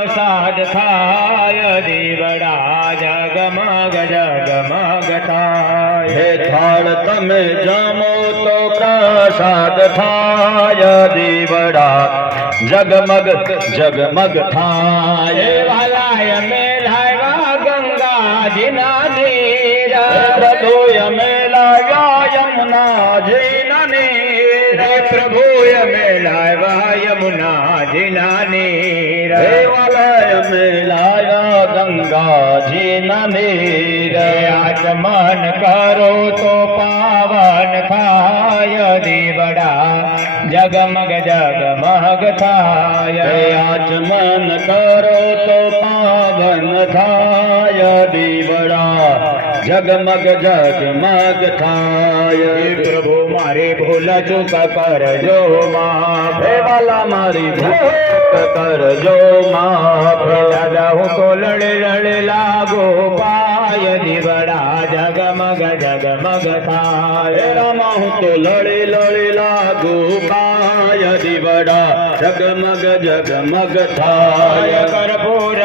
પ્રસાદ થાય દીવડા જગમગ જગમગ થાય હે થાળ તમે જમો તો પ્રસાદ થાય દીવડા જગમગ જગમગ થાય વાલાય મેલાવા ગંગાજીના નીર પ્રભુય મેલાવ્યા યમુનાજીના નીર પ્રભુય મેલાવા યમુનાજીના નીર વાલાય મેલાયા ગંગાજીના નીર આચમન કરો તો પાવન થાય દીવડા જગમગ જગમગ થાય આચમન કરો તો પાવન થાય દીવડા જગમગ જગમગ થાય પ્રભુ મારી ભૂલ ચૂક કરજો માફ વાલા મારી ભૂલ કરજો માફ દાદા હું તો લડે લાગો પાય દીવડા જગમગ જગમગ થાય રામા હું તો લડે લાગુ પાય દીવડા જગમગ જગમગ થાય કર્પૂર